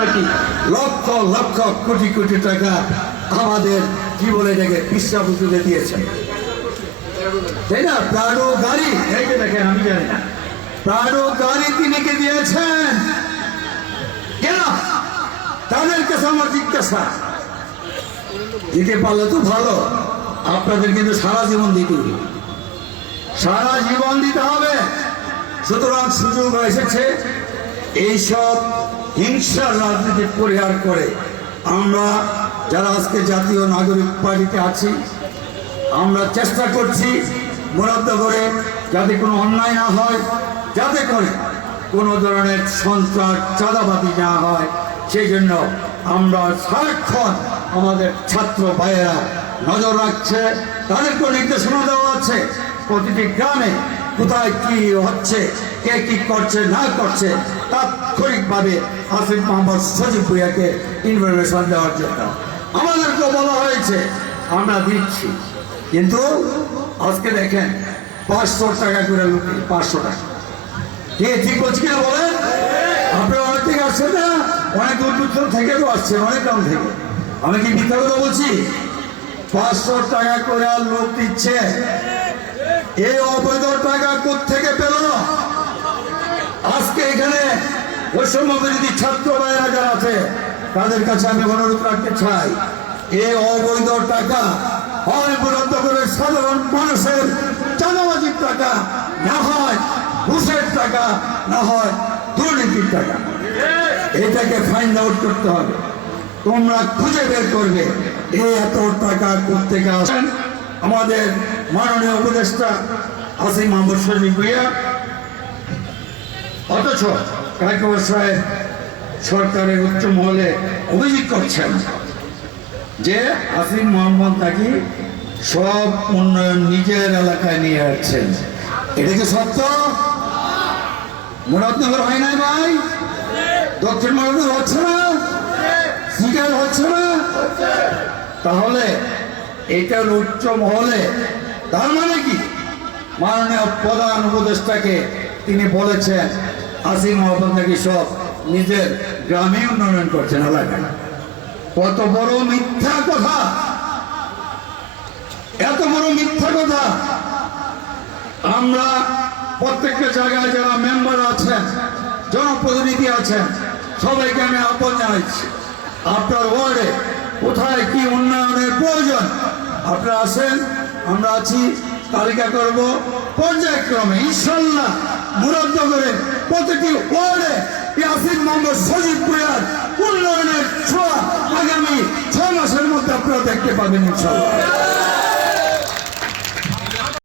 নাকি লক্ষ লক্ষ কোটি কোটি টাকা আমাদের কি বলে এটাকে বিশ্বাবুদ্ধে দিয়েছেন, তাই না? প্রাণো গাড়ি এইটা দেখেন, আমি জানি না প্রাণো গাড়ি তিনি কে দিয়েছেন কেন? তাদের কাছে আমার জিজ্ঞাসা। দিতে পারলে তো ভালো, আপনাদের কিন্তু সারা জীবন দিতে হবে, সারা জীবন দিতে হবে। সুতরাং সুযোগ এসেছে এইসব হিংসার রাজনীতি পরিহার করে আমরা যারা আজকে জাতীয় নাগরিক পার্টিতে আছি, আমরা চেষ্টা করছি মুরাদ করে যাতে কোনো অন্যায় না হয়, যাতে করে কোনো ধরনের সন্ত্রাস চাঁদাবাদি না হয়। সেই জন্য আমরা সারাক্ষণ আমাদের ছাত্র ভাইয়েরা নজর রাখছে, তাদেরকে নির্দেশনা দেওয়া আছে প্রতিটি গ্রামে কোথায় কি হচ্ছে, কে কি করছে না করছে তাৎক্ষণিকভাবে আসিফ মোহাম্মদ সজীব ভুঁইয়াকে ইনফরমেশন দেওয়ার জন্য আমাদেরকে বলা হয়েছে, আমরা দিচ্ছি। কিন্তু আজকে দেখেন 500 টাকা করে লুকি, 500 টাকা। কে ঠিক বলছি কিনা বলেন? আপনারা অনেক থেকে আসছেন না, অনেক দূর দূর থেকে তো আসছেন, অনেক গ্রাম থেকে। আমি কি মিথ্যা কথা বলছি? 500 টাকা করে লোক দিচ্ছে। এই অবৈধ টাকা কোত্থেকে পেল? আজকে এখানে বৈষম্য বিরোধী ছাত্র ভাইয়েরা যারা আছে তাদের কাছে আমি অনুরোধ রাখতে চাই, এই অবৈধ টাকা হয় বরাদ্দ করে সাধারণ মানুষের চাঁদাবাজির টাকা, না হয় ঘুষের টাকা, না হয় দুর্নীতির টাকা। এটাকে ফাইন্ড আউট করতে হবে, তোমরা খুঁজে বের করবে এই এত টাকা কোত্থেকে আসেন। আমাদের মাননীয় উপদেষ্টা আসিফ মোহাম্মদ সজীব ভুঁইয়া, অথচ কায়কোবাদ সাহেব সরকারের উচ্চ মহলে অভিযোগ করছেন যে আসিফ মোহাম্মদ নাকি সব উন্নয়ন নিজের এলাকায় নিয়ে আসছেন। এটা কি সত্য? মুরাদনগর হয় নাই ভাই? দক্ষিণ মুরাদনগর হচ্ছে না? শিকার হচ্ছে না? তাহলে এটার উচ্চ মহলে তার মানে কি? মাননীয় প্রধান উপদেষ্টাকে তিনি বলেছেন আসিফ মোহাম্মদ নাকি সব নিজের গ্রামে উন্নয়ন করছেন এলাকায়। কত বড় মিথ্যা কথা, এত বড় মিথ্যা কথা। আমরা প্রত্যেকটা জায়গায় যারা মেম্বার আছেন, জনপ্রতিনিধি আছেন, সবাইকে আমি আহ্বান জানাচ্ছি, আপনার ওয়ার্ডে কোথায় কি উন্নয়নের প্রয়োজন আপনারা আসেন, আমরা আছি, তালিকা করব পর্যায়ক্রমে ইনশাল্লাহ। মুরাদনগরে প্রতিটি ওয়ার্ডে আসিফ মোহাম্মদ সজীব ভুঁইয়ার উন্নয়নের ছোঁয়া আগামী 6 মাসের মধ্যে আপনারা দেখতে পাবেন ইনশাল্লাহ।